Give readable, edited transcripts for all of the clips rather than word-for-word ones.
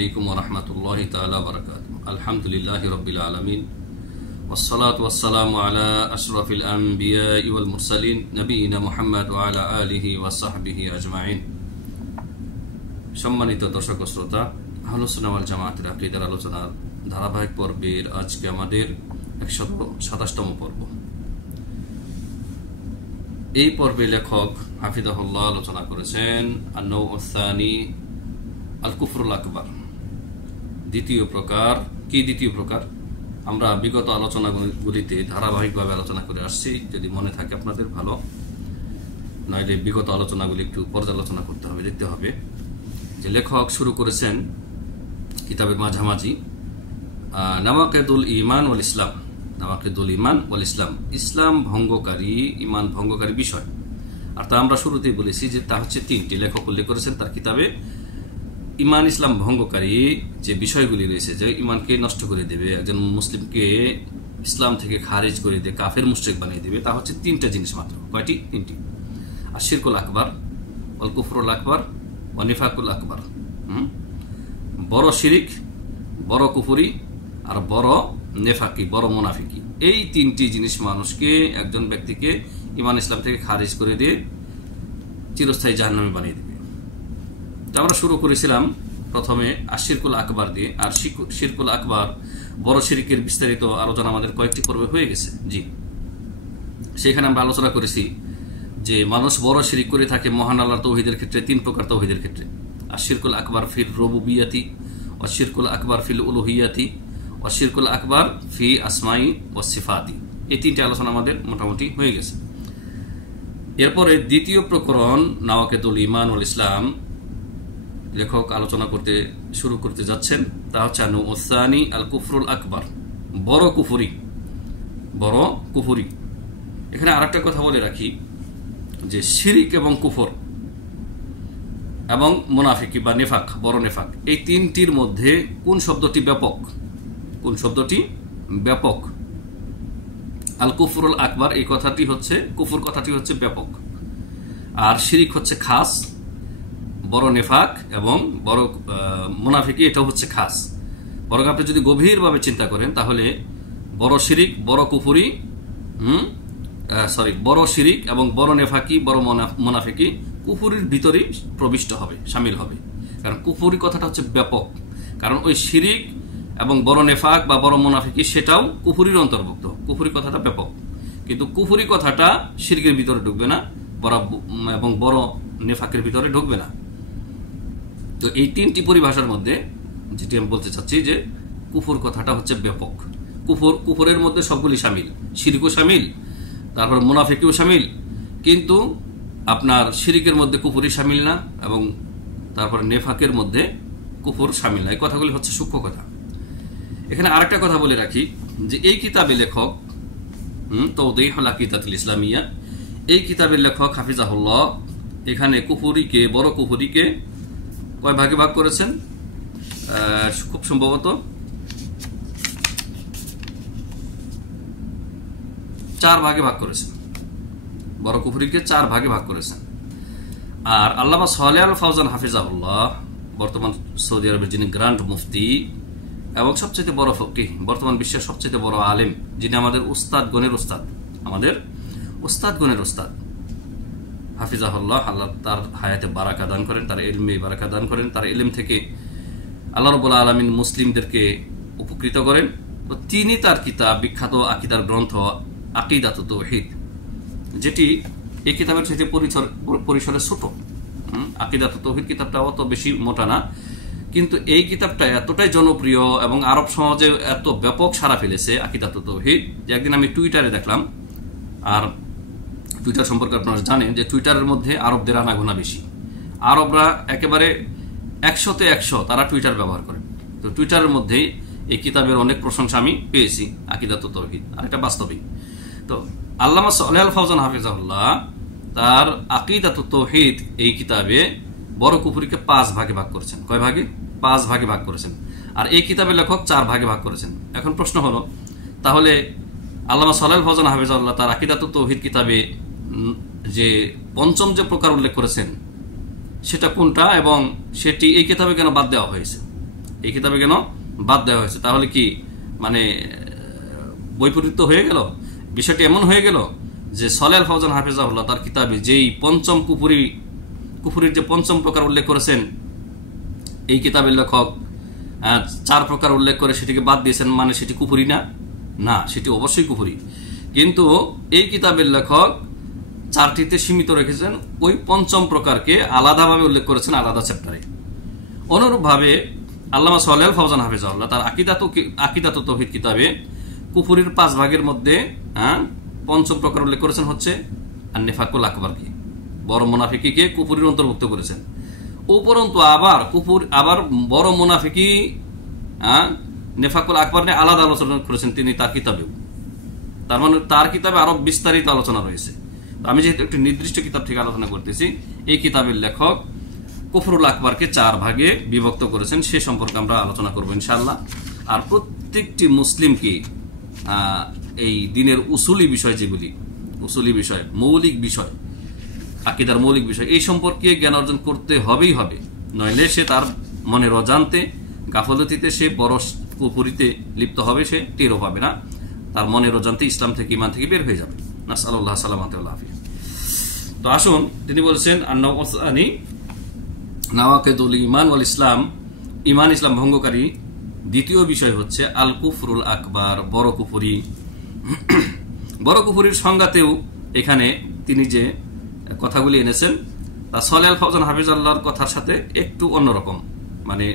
আলাইকুম ওয়া রাহমাতুল্লাহি তাআলা ওয়া বারাকাতুহু। আলহামদুলিল্লাহি রাব্বিল আলামিন ওয়াসসালাতু ওয়াসসালামু আলা আশরাফিল আম্বিয়াই ওয়াল মুরসালিন নবিয়িনা মুহাম্মদ ওয়া আলা আলিহি ওয়া সাহবিহি আজমাইন। সম্মানিত দর্শক ও শ্রোতা, আহলুস সুন্নাহ ওয়াল জামাআতের আকীদার আলোচনার ধারাবাহিক পর্বের আজকে আমাদের 127তম পর্ব। এই পর্বে লেখক হাফিজাহুল্লাহ আলোচনা করেছেন আন-নাওউ আস-সানি আল কুফরুল আকবার, দ্বিতীয় প্রকার। কি দ্বিতীয় প্রকার? আমরা বিগত আলোচনাগুলিতে ধারাবাহিকভাবে আলোচনা করে আসছি, যদি মনে থাকে আপনাদের ভালো, নইলে বিগত আলোচনাগুলি একটু পর্যালোচনা করতে হবে, দেখতে হবে যে লেখক শুরু করেছেন কিতাবের মাঝামাঝি নাওয়াকিদুল ঈমান ওয়াল ইসলাম। নাওয়াকিদুল ঈমান ওয়াল ইসলাম, ইসলাম ভঙ্গকারী, ঈমান ভঙ্গকারী বিষয়। আর তা আমরা শুরুতেই বলেছি যে তা হচ্ছে তিনটি। লেখক উল্লেখ করেছেন তার কিতাবে ঈমান ইসলাম ভঙ্গকারী যে বিষয়গুলি রয়েছে, যে ঈমানকে নষ্ট করে দেবে, একজন মুসলিমকে ইসলাম থেকে খারিজ করে দিয়ে কাফের মুশরিক বানিয়ে দেবে, তা হচ্ছে তিনটা জিনিস মাত্র। কয়টি? তিনটি। আর শিরকুল আকবার, ওয়াল কুফরুল আকবার, ওয়া নিফাকুল আকবার। বড় শিরিক, বড় কুফরি, আর বড় নেফাকি, বড় মুনাফিকি। এই তিনটি জিনিস মানুষকে, একজন ব্যক্তিকে ঈমান ইসলাম থেকে খারিজ করে দিয়ে চিরস্থায়ী জাহান্নামী বানিয়ে দেবে। আমরা শুরু করেছিলাম প্রথমে আশিরকুল আকবার দিয়ে। আর শিরকুল আকবার, বড় শিরকের বিস্তারিত আলোচনা আমাদের কয়েকটি পর্বে হয়ে গেছে। জি, সেখানে আমরা আলোচনা করেছি যে মানুষ বড় শিরিক করে থাকে মহান আল্লাহর তাওহীদের ক্ষেত্রে, তিন প্রকার তাওহীদের ক্ষেত্রে। আশিরকুল আকবার ফির রুবুবিয়াতি, আশিরকুল আকবার ফিল উলুহিয়াতি, আশিরকুল আকবার ফি আসমাই ওয়াস সিফাতি। এই তিনটি আলোচনা আমাদের মোটামুটি হয়ে গেছে। এরপরে দ্বিতীয় প্রকরণ নাওয়াকিদুল ঈমান ওয়াল ইসলাম লেখক আলোচনা শুরু করতে যাচ্ছেন, তা হচ্ছে আন-নাওউ আস-সানি আল কুফরুল আকবার, বড় কুফরি। বড় কুফরি। এখানে আরেকটা কথা বলে রাখি যে শিরিক এবং কুফর এবং মুনাফিকি বা নেফাক, বড় নেফাক, এই তিনটির মধ্যে কোন শব্দটি ব্যাপক? কোন শব্দটি ব্যাপক? আল কুফরুল আকবার, এই কথাটি হচ্ছে, কুফর কথাটি হচ্ছে ব্যাপক, আর শিরিক হচ্ছে খাস, বড় নেফাক এবং বড় মুনাফিকি এটাও হচ্ছে খাস। বরং আপনি যদি গভীরভাবে চিন্তা করেন তাহলে বড় শিরিক, বড় কুফরি, বড় শিরিক এবং বড় নেফাকি, বড় মুনাফিকি কুফরির ভিতরেই প্রবিষ্ট হবে, শামিল হবে। কারণ কুফরি কথাটা হচ্ছে ব্যাপক, কারণ ওই শিরিক এবং বড় নেফাক বা বড় মুনাফিকি সেটাও কুফরির অন্তর্ভুক্ত। কুফরি কথাটা ব্যাপক, কিন্তু কুফরি কথাটা শিরকের ভিতরে ঢুকবে না, এবং বড় নেফাকের ভিতরে ঢুকবে না। তো এই তিনটি পরিভাষার মধ্যে যেটি আমি বলতে চাচ্ছি যে কুফর কথাটা হচ্ছে ব্যাপক। কুফরের মধ্যে সবগুলি শামিল, শিরকও শামিল, তারপর মুনাফিকিও শামিল, কিন্তু আপনার শিরিকের মধ্যে কুফরি শামিল না, এবং তারপর নেফাকের মধ্যে কুফর শামিল না। এই কথাগুলি হচ্ছে সূক্ষ্ম কথা। এখানে আরেকটা কথা বলে রাখি যে এই কিতাবে লেখক তাওদীহুল আকিদাতুল ইসলামিয়া, এই কিতাবের লেখক হাফিজাহুল্লাহ এখানে কুফরিকে, বড় কুফরিকে কয় ভাগে ভাগ করেছেন? খুব সম্ভবত 4 ভাগে ভাগ করেছেন। বড় কুফরিকে 4 ভাগে ভাগ করেছেন। আর আল্লামা সালেহ আল ফাওজান হাফিজাহুল্লাহ, বর্তমান সৌদি আরবের যিনি গ্র্যান্ড মুফতি এবং সবচেয়ে বড় ফকিহ, বর্তমান বিশ্বের সবচেয়ে বড় আলেম, যিনি আমাদের উস্তাদগণের উস্তাদ, আমাদের উস্তাদগণের উস্তাদ, হাফিজাহুল্লাহ, আল্লাহ তার হায়াতে বারাকা দান করেন, তার ইলমে বারাকা দান করেন, তার ইলম থেকে আল্লাহ রাব্বুল আলামিন মুসলিমদেরকে উপকৃত করেন। তো তিনি তার কিতাব, বিখ্যাত আকীদার গ্রন্থ আকিদাতুত তাওহীদ, যেটি এই কিতাবের সাথে পরিসরে ছোট, আকিদাতুত তাওহীদ কিতাবটা অত বেশি মোটা না, কিন্তু এই কিতাবটা এতটাই জনপ্রিয় এবং আরব সমাজে এত ব্যাপক সাড়া ফেলেছে আকিদাতুত তাওহীদ, যে একদিন আমি টুইটারে দেখলাম, আর টুইটার সম্পর্কে আপনারা জানেন যে টুইটারের মধ্যে আরবদের আনাগোনা বেশি। আরবরা একেবারে 100-তে 100 তারা টুইটার ব্যবহার করে। তো টুইটারের মধ্যে এই কিতাবের অনেক প্রশংসা আমি পেয়েছি, আকিদাতুত তাওহীদ, আর এটা বাস্তবিক। তো আল্লামা সালেহ আল ফাওজান হাফিজাহুল্লাহ তার আকিদাতুত তাওহীদ এই কিতাবে বড় কুফরিকে 5 ভাগে ভাগ করেছেন। কয় ভাগে? 5 ভাগে ভাগ করেছেন। আর এই কিতাবের লেখক 4 ভাগে ভাগ করেছেন। এখন প্রশ্ন হলো, তাহলে আল্লামা সালেহ আল ফাওজান হাফিজাহুল্লাহ তার আকিদাতুত তাওহীদ কিতাবে যে পঞ্চম যে প্রকার উল্লেখ করেছেন সেটা কোনটা, এবং সেটি এই কিতাবে কেন বাদ দেওয়া হয়েছে? এই কিতাবে কেন বাদ দেওয়া হয়েছে? তাহলে কি মানে বৈপরীত্য হয়ে গেল? বিষয়টি এমন হয়ে গেল যে সালেহ আল ফাওজান হাফিজাহুল্লাহ তার কিতাবে যেই পঞ্চম কুফরির যে পঞ্চম প্রকার উল্লেখ করেছেন, এই কিতাবের লেখক 4 প্রকার উল্লেখ করে সেটিকে বাদ দিয়েছেন, মানে সেটি কুফরি না? না, সেটি অবশ্যই কুফরি। কিন্তু এই কিতাবের লেখক 4টিতে সীমিত রেখেছেন, ওই পঞ্চম প্রকারকে আলাদাভাবে উল্লেখ করেছেন আলাদা চ্যাপ্টারে। অনুরূপভাবে আল্লামা সালেহ আল ফাওজান হাফিজাহুল্লাহ তার আকিদাত তাওহীদ কিতাবে কুফরির 5 ভাগের মধ্যে পঞ্চম প্রকার উল্লেখ করেছেন হচ্ছে আন-নিফাকুল আকবরকে, বড় মুনাফিকীকে কুফরির অন্তর্ভুক্ত করেছেন। উপরন্তু আবার বড় মুনাফিকি নেফাকুল আকবর নিয়ে আলাদা আলোচনা করেছেন তিনি তার কিতাবেও। তার মানে তার কিতাবে আরো বিস্তারিত আলোচনা রয়েছে। আমি যেহেতু একটি নির্দিষ্ট কিতাব থেকে আলোচনা করতেছি, এই কিতাবের লেখক কুফরুল আকবরকে 4 ভাগে বিভক্ত করেছেন, সে সম্পর্কে আমরা আলোচনা করবো ইনশাআল্লাহ। আর প্রত্যেকটি মুসলিমকে এই দিনের উসুলি বিষয়, যেগুলি উসুলি বিষয়, মৌলিক বিষয়, আকীদার মৌলিক বিষয়, এই সম্পর্কে জ্ঞান অর্জন করতে হবেই হবে, নইলে সে তার মনের অজান্তে গাফলতিতে সে বড় কুফরিতে লিপ্ত হবে, সে টেরও পাবে না, তার মনের অজান্তে ইসলাম থেকে ঈমান থেকে বের হয়ে যাবে। নাসআলুল্লাহ সালামাত ওয়াল আফিয়া। তো আসুন, তিনি বলছেন আন-নাওআসানি নাওয়াকিদুল ঈমান ওয়াল ইসলাম, ঈমান ইসলাম ভঙ্গকারী দ্বিতীয় বিষয় হচ্ছে আল কুফরুল আকবার, বড় কুফরি। বড় কুফরির সংজ্ঞাতেও এখানে তিনি যে কথাগুলি এনেছেন তা সালেহ আল ফাওজান হাফিজাহুল্লাহর কথার সাথে একটু অন্যরকম, মানে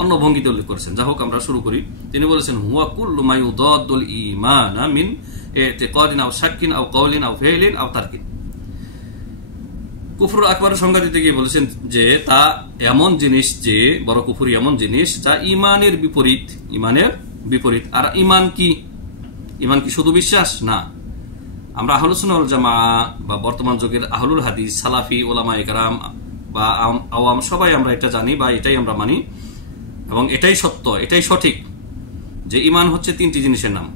অন্য ভঙ্গিতে উল্লেখ করেছেন। যাই হোক, আমরা শুরু করি। তিনি বলেছেন হুয়া কুল্লু মা ইউদাদ্দুল ঈমান মিন ইতিকাদিন আও শাক্কিন আও কাওলিন আও ফি'লিন আও তারকিন। কুফরুল আকবরের সংজ্ঞা দিতে গিয়ে বলেছেন যে তা এমন জিনিস, যে বড় কুফরি এমন জিনিস যা ঈমানের বিপরীত। আর ঈমান কি? ঈমান কি শুধু বিশ্বাস? না। আমরা আহলুস সুন্নাহ ওয়াল জামাআহ বা বর্তমান যুগের আহলুল হাদিস, সালাফি, উলামায়ে কেরাম বা আওয়াম সবাই আমরা এটা জানি বা এটাই আমরা মানি, এবং এটাই সত্য, এটাই সঠিক যে ঈমান হচ্ছে 3টি জিনিসের নাম: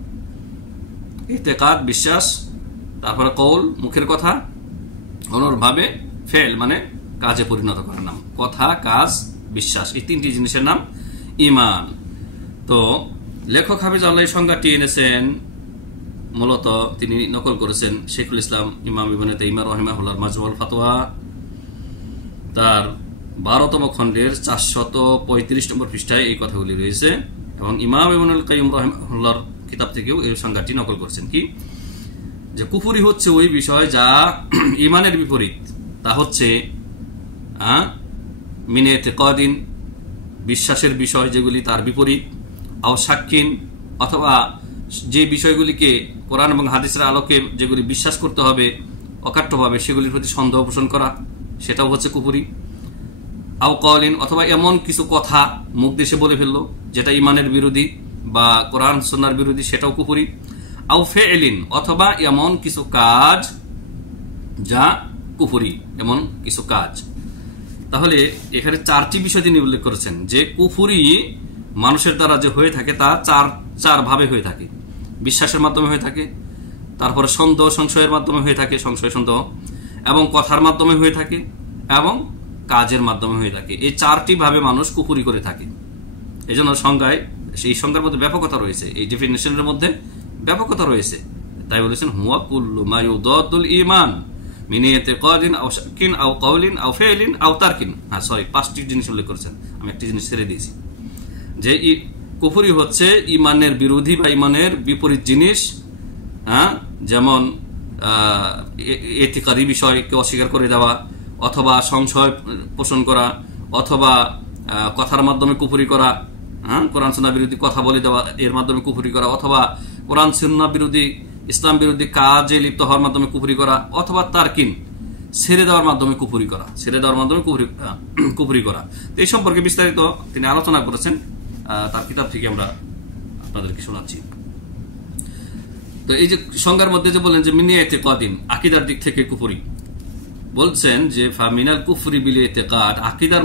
ইতিকাদ, বিশ্বাস, তারপরে কওল, মুখের কথা, অনুরূপভাবে ফেল মানে কাজে পরিণত করার নাম। কথা, কাজ, বিশ্বাস, এই 3টি জিনিসের নাম ঈমান। তো লেখক হাফিজাহুল্লাহ এই সংজ্ঞাটি এনেছেন, মূলত তিনি নকল করেছেন শেখুল ইসলাম ইমাম ইবনে তাইমিয়া রাহিমাহুল্লাহর মাজমুল ফাতোয়া, তার 12তম খণ্ডের 435 নম্বর পৃষ্ঠায় এই কথাগুলি রয়েছে, এবং ইমাম ইবনুল কাইয়্যিম রাহিমাহুল্লাহর কিতাব থেকেও এই সংজ্ঞাটি নকল করেছেন। কি? যে কুফরি হচ্ছে ওই বিষয় যা ঈমানের বিপরীত। তা হচ্ছে মিন ইতিকাদিন, বিশ্বাসের বিষয় যেগুলি তার বিপরীত, আও শাক্কিন, অথবা যে বিষয়গুলিকে কোরআন এবং হাদিসের আলোকে যেগুলি বিশ্বাস করতে হবে অকাট্যভাবে, সেগুলির প্রতি সন্দেহ পোষণ করা, সেটাও হচ্ছে কুফরি। আও কাওলিন, অথবা এমন কিছু কথা মুখ দিয়ে বলে ফেললো যেটা ঈমানের বিরোধী বা কোরআন সুন্নাহর বিরোধী, সেটাও কুফরি। আও ফি'লিন, অথবা এমন কিছু কাজ যা কুফরি, এমন কিছু কাজ। তাহলে এখানে 4টি বিষয় তিনি উল্লেখ করেছেন যে কুফরি মানুষের দ্বারা যে হয়ে থাকে তা চার ভাবে হয়ে থাকে। বিশ্বাসের মাধ্যমে হয়ে থাকে, তারপরে সন্দেহ সংশয়ের মাধ্যমে হয়ে থাকে, সংশয় সন্দেহ, এবং কথার মাধ্যমে হয়ে থাকে, এবং কাজের মাধ্যমে হয়ে থাকে। এই 4টি ভাবে মানুষ কুফরি করে থাকে। এই জন্য সংজ্ঞায়, সেই সংজ্ঞার মধ্যে ব্যাপকতা রয়েছে, এই ডেফিনেশনের মধ্যে ব্যাপকতা রয়েছে। তাই বলেছেন হুয়া কুল্লু মা ইউদাদ্দুল ঈমান মিন ইতিকাদিন আও শাক্কিন আও কাওলিন আও ফি'লিন আও তারকিন। 5টি জিনিস উল্লেখ করেছেন, আমি একটি জিনিস ছেড়ে দিয়েছি, যে কুফরি হচ্ছে ঈমানের বিরোধী বা ঈমানের বিপরীত জিনিস। যেমন ইতিকাদি বিষয়কে অস্বীকার করে দেওয়া, অথবা সংশয় পোষণ করা, অথবা কথার মাধ্যমে কুফরি করা, কোরআন সুন্নাহ বিরোধী কথা বলে দেওয়া, এর মাধ্যমে কুফরি করা, অথবা কোরআন সুন্নাহ বিরোধী, ইসলাম বিরোধী কাজে লিপ্ত হওয়ার মাধ্যমে কুফরি করা, অথবা তারকিন, ছেড়ে দেওয়ার মাধ্যমে কুফরি করা, কুফরি করা। এই সম্পর্কে বিস্তারিত তিনি আলোচনা করেছেন, তার কিতাব থেকে আমরা আপনাদেরকে শোনাচ্ছি। তো এই যে সংজ্ঞার মধ্যে যে বলেন যে মিন ইতিকাদিন, আকীদার দিক থেকে কুফরি, বলছেন যে ফামিনাল কুফরি বিল ইতিকাদ, আকীদার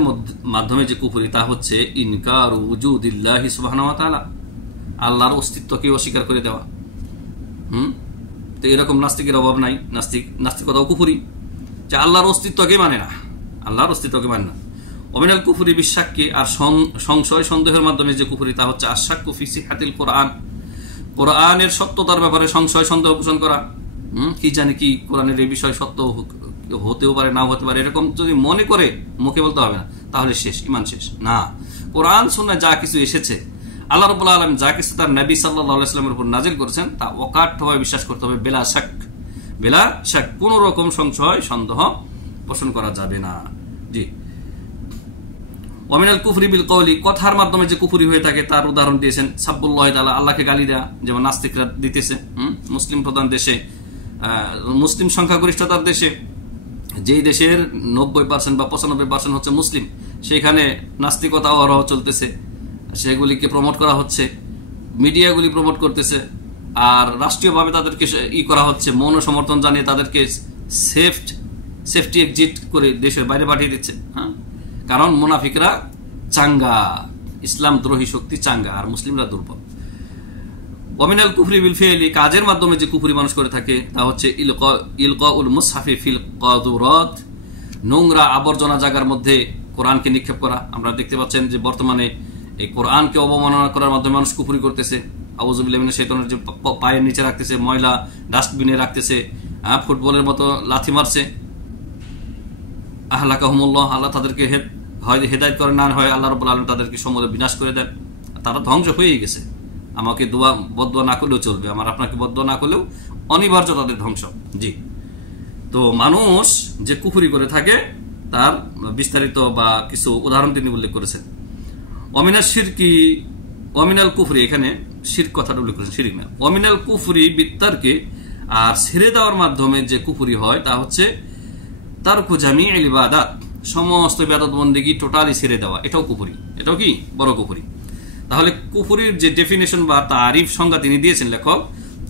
মাধ্যমে যে কুফরি তা হচ্ছে ইনকারু উজুদিল্লাহি সুবহানাহু ওয়া তাআলা, আল্লাহর অস্তিত্বকে অস্বীকার করে দেওয়া। তো এরকম নাস্তিকের অভাব নাই। নাস্তিকতাও কুফরি, যে আল্লাহর অস্তিত্বকে মানে না, আল্লাহর অস্তিত্বকে মানে না। ওমিনাল কুফরি বিশাক্কি, আর সংশয় সন্দেহের মাধ্যমে যে কুফরি তা হচ্ছে আশাক্কু ফি সিহাতিল কোরআন, কোরআনের সত্যতার ব্যাপারে সংশয় সন্দেহ পোষণ করা। কি জানি কি কোরআনের এই বিষয় সত্য হতেও পারে, নাও হতে পারে, এরকম যদি মনে করে, মুখে বলতে হবে না, তাহলে শেষ, ইমান শেষ। না, কোরআন সুন্নাহ যা কিছু এসেছে, আল্লাহ রাব্বুল আলামিন যা কিছু তার নবী সাল্লাল্লাহু আলাইহি ওয়াসাল্লামের উপর নাজিল করেছেন, তা অকাট্যভাবে বিশ্বাস করতে হবে, বেলা শাক, বেলা শাক, কোন রকম সংশয় সন্দেহ পোষণ করা যাবে না। জি। ওয়ামিনাল কুফরি বিল কওলি, কথার মাধ্যমে যে কুফরি হয়ে থাকে তার উদাহরণ দিয়েছেন সাব্বুল্লাহি তাআলা, আল্লাহকে গালি দেয়া, যেমন নাস্তিকরা দিতেছে। মুসলিম প্রধান দেশে, মুসলিম সংখ্যাগরিষ্ঠতার দেশে, যেই দেশের 90% বা 95% হচ্ছে মুসলিম, সেখানে নাস্তিকতা অহরহ চলতেছে, সেগুলিকে প্রমোট করা হচ্ছে, মিডিয়াগুলি প্রমোট করতেছে, আর রাষ্ট্রীয়ভাবে তাদেরকে করা হচ্ছে, মৌন সমর্থন জানিয়ে তাদেরকে সেফটি এক্সিট করে দেশের বাইরে পাঠিয়ে দিচ্ছে। কারণ মুনাফিকরা চাঙ্গা, ইসলাম দ্রোহী শক্তি চাঙ্গা, আর মুসলিমরা দুর্বল। ওয়ামিনাল কুফরি বিল ফি'লি, কাজের মাধ্যমে যে কুফরি মানুষ করে থাকে তা হচ্ছে ইলকাউল মুসহাফি ফিল কাদুরাত, নোংরা আবর্জনা জায়গার মধ্যে কোরআনকে নিক্ষেপ করা। আমরা দেখতে পাচ্ছেন যে বর্তমানে এই কোরআনকে অবমাননা করার মাধ্যমে মানুষ কুফরি করতেছে। আউযুবিল্লাহি মিনাশ শাইতানির, যে পায়ের নিচে রাখতেছে, ময়লা ডাস্টবিনে রাখতেছে, ফুটবলের মতো লাথি মারছে। আহলাকাহুমুল্লাহ, আল্লাহ তাদেরকে হয় হেদায়েত করে, না হয় আল্লাহ রাব্বুল আলামিন তাদেরকে সমূলে বিনাশ করে দেন। তারা ধ্বংস হয়েই গেছে। আমাকে বদদোয়া না করলেও চলবে, আমার আপনাকে বদদোয়া না করলেও অনিবার্য তাদের ধ্বংস। জি। তো মানুষ যে কুফরি করে থাকে তার বিস্তারিত বা কিছু উদাহরণ তিনি উল্লেখ করেছেন। ওয়ামিনাল শিরকি ওয়ামিনাল কুফরি, এখানে শিরক কথাটা উল্লেখ করেছেন, শিরক না। ওয়ামিনাল কুফরি বিত্তারকে, আর ছেড়ে দেওয়ার মাধ্যমে যে কুফরি হয় তা হচ্ছে তারকু জামিউল ইবাদাত, সমস্ত ইবাদত বন্দেগী টোটালি ছেড়ে দেওয়া, এটাও কুফরি, এটাও কি বড় কুফরি। তাহলে কুফরির যে ডেফিনেশন বা তারিফ সংজ্ঞা তিনি দিয়েছেন লেখক,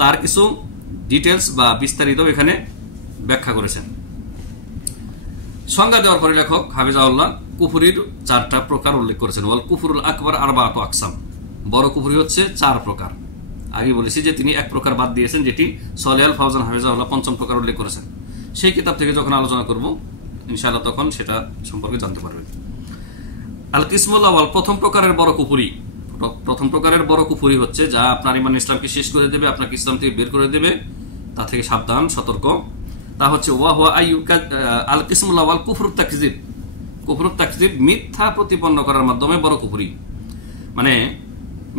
তার কিছু ডিটেলস বা বিস্তারিত এখানে ব্যাখ্যা করেছেন। সংজ্ঞা দেওয়ার পরে লেখক হাফিজাহুল্লাহ কুফরির 4টা প্রকার উল্লেখ করেছেন। ওয়াল কুফরুল আকবার আরবাআতু আকসাম, বড় কুফরি হচ্ছে 4 প্রকার। আগে বলেছি যে তিনি 1 প্রকার বাদ দিয়েছেন, যেটি সালেহ আল ফাওজান হাফিজাহুল্লাহ 5ম প্রকার উল্লেখ করেছেন। সেই কিতাব থেকে যখন আলোচনা করব ইনশাআল্লাহ তখন সেটা সম্পর্কে জানতে পারবেন। আল কিসমুল আওয়াল, প্রথম প্রকারের বড় কুফরি। প্রথম প্রকারের বড় কুফরি হচ্ছে যা আপনার ইমান ইসলামকে শেষ করে দেবে, আপনাকে ইসলাম থেকে বের করে দেবে, তা থেকে সাবধান, সতর্ক। তা হচ্ছে আল কিসমুল আওয়াল কুফরুত তাকযিব, কুফরুত তাকযিব, মিথ্যা প্রতিপন্ন করার মাধ্যমে বড় কুফরি। মানে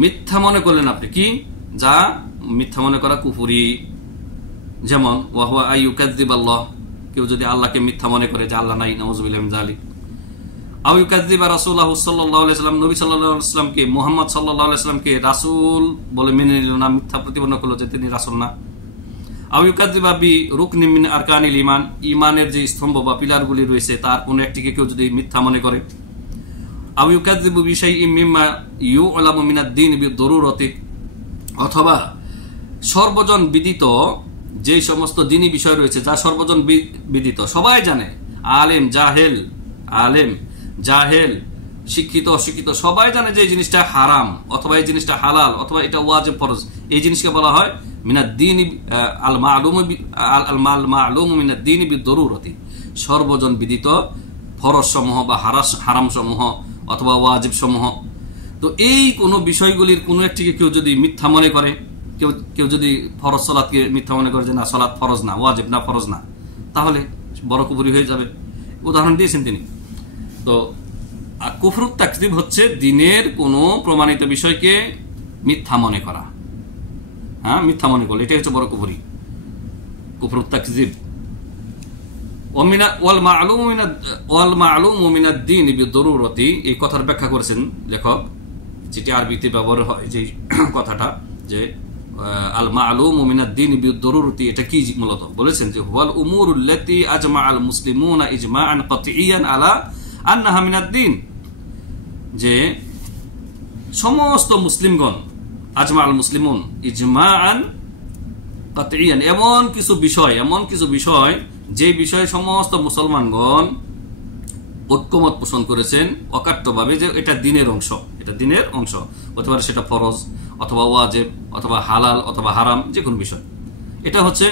মিথ্যা মনে করলেন আপনি, কি যা মিথ্যা মনে করা কুফরি। যেমন ওয়াহুয়া আইয়ুকাযযিব আল্লাহ, কেউ যদি আল্লাহকে মিথ্যা মনে করে যে আল্লাহ নাই, নাউযুবিল্লাহি মিন যালিক। আও ইউকাযযিবা রাসূলুল্লাহ সাল্লাল্লাহু আলাইহি ওয়াসাল্লাম, নবী সাল্লাল্লাহু আলাইহি ওয়াসাল্লামকে, মুহাম্মদ সাল্লাল্লাহু আলাইহি ওয়াসাল্লামকে রাসূল বলে মেনে নিল না, মিথ্যা প্রতিপন্ন করলো যে তিনি রাসূল না। আও ইউকাযযিবা বিরুকনিন মিন আরকানিল ঈমান, ঈমানের যে স্তম্ভ বা পিলারগুলি রয়েছে তার কোন একটিকে কেউ যদি মিথ্যা মনে করে। আও ইউকাযযিবু বিশাইইন মিম্মা ইউ'লামু মিনাদ-দীন বিদ-দুরুরতি, অথবা সর্বজন বিদিত যে সমস্ত দ্বীনি বিষয় রয়েছে যা সর্বজন বিদিত, সবাই জানে, আলেম জাহেল, শিক্ষিত অশিক্ষিত সবাই জানে যে এই জিনিসটা হারাম, অথবা এই জিনিসটা হালাল, অথবা এটা ওয়াজিব ফরজ, এই জিনিসকে বলা হয় মিনাদ-দীন আল মা'লুম মিনাদ-দীন বিদ-দুরুরতি, সর্বজন বিদিত ফরজ সমূহ বা হারাম সমূহ অথবা ওয়াজিব সমূহ। তো এই কোন বিষয়গুলির কোন একটিকে কেউ যদি মিথ্যা মনে করে, কেউ যদি ফরজ সালাতকে মিথ্যা মনে করে যে না সালাত ফরজ না, ওয়াজিব না, ফরজ না, তাহলে বড় কুফরি হয়ে যাবে। উদাহরণ দিয়েছেন তিনি। তো কুফরুত তাকযিব হচ্ছে দ্বীনের কোনো প্রমাণিত বিষয়কে মিথ্যা মনে করা। মিথ্যা মনে করলে এটাই হচ্ছে বড় কুফরি, কুফরুত তাকযিব। ওয়াল মা'লুমু মিনাদ-দীন বিদ-দুরুরতি, এই কথার ব্যাখ্যা করেছেন লেখক, যেটি আরবিতে ব্যবহার হয় যে কথাটা, যে আল মা'লুমু মিনাদ-দীন বিদ-দুরুরতি, এটা কি মূলত বলেছেন যে হুয়াল উমুরুল্লাতী আজমাআল মুসলিমুনা ইজমাআন কাতঈয়ান আলা আন্নাহা মিনাদ-দীন, যে সমস্ত মুসলিমগণ, আজমাআল মুসলিমুন ইজমাআন কাতঈয়ান, এমন কিছু বিষয় যে বিষয়ে সমস্ত মুসলমানগণ ঐক্যমত পোষণ করেছেন অকাট্যভাবে যে এটা দ্বীনের অংশ, অথবা সেটা ফরজ অথবা ওয়াজিব অথবা হালাল অথবা হারাম, যে কোনো বিষয়। এটা হচ্ছে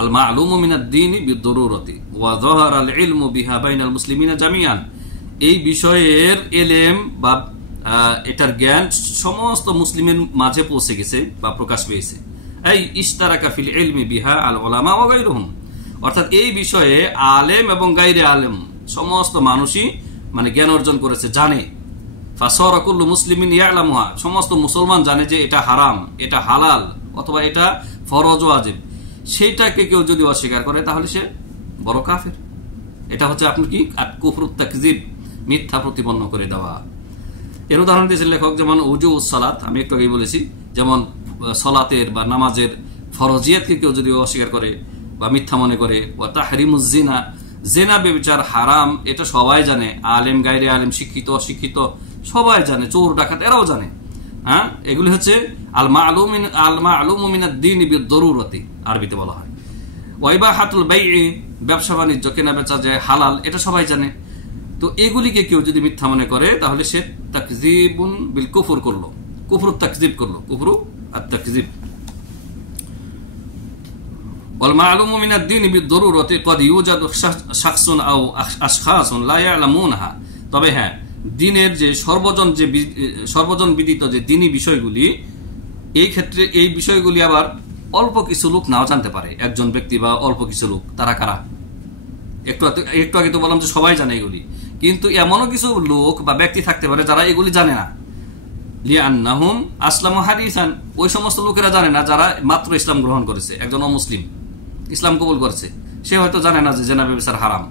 আল মা'লুমু মিনাদ-দীন বিদ-দুরুরতি ওয়া যাহারা আল ইলমু বিহা বাইনাল মুসলিমিনা জামিআন, এই বিষয়ের এলেম বা এটার জ্ঞান সমস্ত মুসলিমের মাঝে পৌঁছে গেছে বা প্রকাশ পেয়েছে। এই ইশতারাকা ফিল ইলমি বিহা আল উলামা ওয়া গায়রুহুম, অর্থাৎ এই বিষয়ে আলেম এবং গায়রে আলেম সমস্ত মানুষই মানে জ্ঞান অর্জন করেছে, জানে। ফাসারা কুল্লু মুসলিমিন ইয়ালামুহা, সমস্ত মুসলমান জানে যে এটা হারাম, এটা হালাল, অথবা এটা ফরজ ওয়াজিব। সেইটাকে কেউ যদি অস্বীকার করে তাহলে সে বড় কাফের। এটা হচ্ছে আপনি কি কুফরুত তাকযিব, মিথ্যা প্রতিপন্ন করে দেওয়া। এর উদাহরণ দিয়েছেন লেখক, যেমন উজু সালাত, আমি একটু আগেই বলেছি, যেমন সলাতের বা নামাজের ফরজিয়াতকে কেউ যদি অস্বীকার করে বা মিথ্যা মনে করে। ওয়া তাহরিমুজ জিনা, জিনা ব্যভিচার হারাম, এটা সবাই জানে, আলেম গায়রে আলেম, শিক্ষিত অশিক্ষিত সবাই জানে, চোর ডাকাত এরাও জানে। হ্যাঁ, এগুলি হচ্ছে আল মা'লুমু মিনাদ-দীন বিদ-দরুরতি, আরবিতে বলা হয়। ওয়া ইবাহাতুল বাই'i, ব্যবসা বাণিজ্য কেনা বেচা যায় হালাল, এটা সবাই জানে। তো এগুলিকে কেউ যদি মিথ্যা মনে করে তাহলে সে তাকযিবুন বিল কুফর করলো, কুফরুত তাকযিব করলো, কুফরু আত-তাকযিব। ওয়াল মা'লুমু মিনাদ-দীন বিদ-দরুরতি ক্বাদ ইউজাদু শাখসুন আও আশখাসুন লা ইয়ালামুনহা, তবে হ্যাঁ, দ্বীনের যে সর্বজন বিদিত যে দ্বীনি বিষয়গুলি, এই ক্ষেত্রে এই বিষয়গুলি আবার অল্প কিছু লোক নাও জানতে পারে, একজন ব্যক্তি বা অল্প কিছু লোক। তারা কারা? একটু আগে তো বললাম যে সবাই জানে এগুলি, কিন্তু এমনও কিছু লোক বা ব্যক্তি থাকতে পারে যারা এগুলি জানে না। লিআন্নাহুম আসলামু হাদিসান, ওই সমস্ত লোকেরা জানে না যারা মাত্র ইসলাম গ্রহণ করেছে। একজন অমুসলিম ইসলাম কবুল করেছে, সে হয়তো জানে না যে জেনা ব্যভিচার হারাম,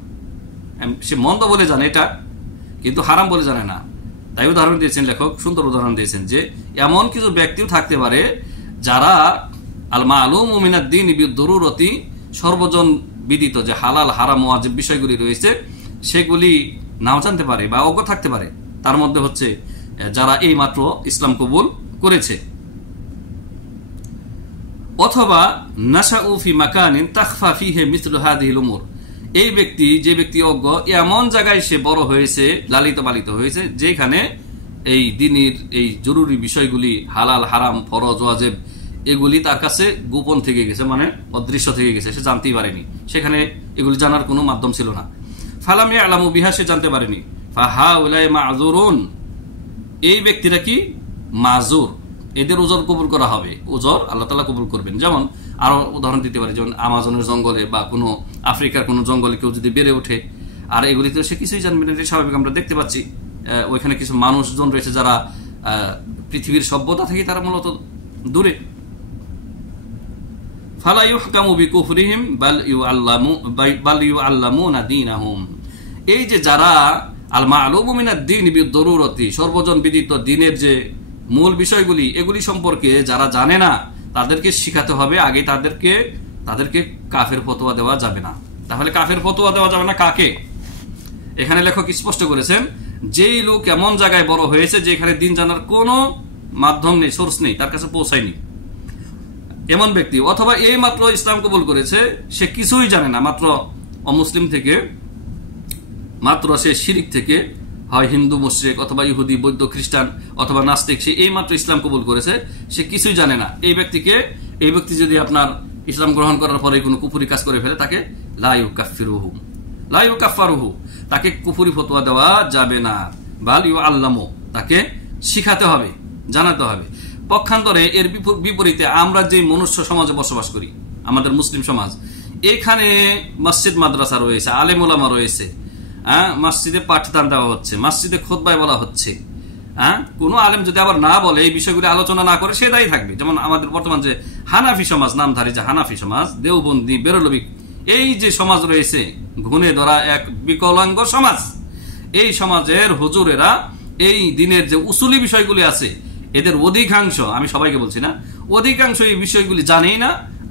সে মন্দ বলে জানে এটা, কিন্তু হারাম বলে জানে না। তাই উদাহরণ দিয়েছেন লেখক, সুন্দর উদাহরণ দিয়েছেন যে এমন কিছু ব্যক্তিও থাকতে পারে যারা আল মা'লুমু মিনাদ-দীন বিদ-দরুরতি, সর্বজন বিদিত যে হালাল হারাম ওয়াজিব বিষয়গুলি রয়েছে সেগুলি নাও জানতে পারে বা অজ্ঞ থাকতে পারে। তার মধ্যে হচ্ছে যারা এই মাত্র ইসলাম কবুল করেছে। অথবা নাশাউ ফি মাকানিন তাখফা ফিহি মিসলু হাযিহিল উমুর, এই ব্যক্তি যে ব্যক্তি অজ্ঞ, এমন জায়গায় সে বড় হয়েছে, লালিত পালিত হয়েছে, যেখানে এই দ্বীনের এই জরুরি বিষয়গুলি হালাল হারাম ফরজ ওয়াজিব এগুলি তার কাছে গোপন থেকে গেছে, মানে অদৃশ্য থেকে গেছে, সে জানতেই পারেনি, সেখানে এগুলি জানার কোনো মাধ্যম ছিল না। ফালাম ইয়ালামু বিহা, সে জানতে পারেনি। ফাহাউলাই মাযুরুন, এই ব্যক্তিরা কি মাজুর, এদের ওজর কবুল করা হবে, ওজর আল্লাহ তাআলা কবুল করবেন। যেমন আরো উদাহরণ দিতে পারি, যেমন আমাজনের জঙ্গলে বা কোনো আফ্রিকার কোনো জঙ্গলে কেউ যদি বেড়ে ওঠে, আর এগুলিতে সে কিছুই জানবে না, স্বাভাবিক। আমরা দেখতে পাচ্ছি ওইখানে কিছু মানুষজন রয়েছে যারা পৃথিবীর সভ্যতা থেকে তারা মূলত দূরে। ফালা ইউহকামু বিকুফরিহিম বাল ইউআল্লামুনা দীনাহুম, এই যে যারা আল মা'লুমু মিনাদ-দীন বিদ-দরুরতি, সর্বজন বিদিত দ্বীনের যে মূল বিষয়গুলি, এগুলি সম্পর্কে যারা জানে না তাদেরকে শিখাতে হবে আগে। তাদেরকে কাফের ফতোয়া দেওয়া যাবে না। তাহলে কাফের ফতোয়া দেওয়া যাবে না কাকে? এখানে লেখক স্পষ্ট করেছেন, যেই লোক এমন জায়গায় বড় হয়েছে যেখানে দ্বীন জানার কোনো মাধ্যম নেই, সোর্স নেই, তার কাছে পৌঁছায়নি, এমন ব্যক্তি। অথবা এই মাত্র ইসলাম কবুল করেছে, সে কিছুই জানে না, মাত্র অমুসলিম থেকে, মাত্র সে শিরিক থেকে, হয় হিন্দু মুশরিক অথবা ইহুদি বৌদ্ধ খ্রিস্টান অথবা নাস্তিক, সে এই মাত্র ইসলাম কবুল করেছে, সে কিছুই জানে না। এই ব্যক্তি যদি আপনার ইসলাম গ্রহণ করার পরে কোনো কুফরি কাজ করে ফেলে, তাকে লা ইউকাফফিরুহু, তাকে কুফরি ফতোয়া দেওয়া যাবে না। বাল ইউআল্লামু, তাকে শিখাতে হবে, জানাতে হবে। পক্ষান্তরে এর বিপরীতে আমরা যে মনুষ্য সমাজে বসবাস করি, আমাদের মুসলিম সমাজ, এখানে মসজিদ মাদ্রাসা রয়েছে, আলেম ওলামা রয়েছে, মসজিদে পাঠদান দেওয়া হচ্ছে, মসজিদে খুতবায় বলা হচ্ছে। কোনো আলেম যদি আবার না বলে, এই বিষয়গুলি আলোচনা না করে, সে দায়ী থাকবে। যেমন আমাদের বর্তমান যে হানাফি সমাজ, নামধারী যে হানাফি সমাজ, দেওবন্দি, বেরলভী, এই যে সমাজ রয়েছে, ঘুণে ধরা এক বিকলাঙ্গ সমাজ, এই সমাজের হুজুরেরা এই দিনের যে উসুলি বিষয়গুলি আছে, এদের অধিকাংশ, আমি সবাইকে বলছি না, অধিকাংশ এই বিষয়গুলি জানেই না,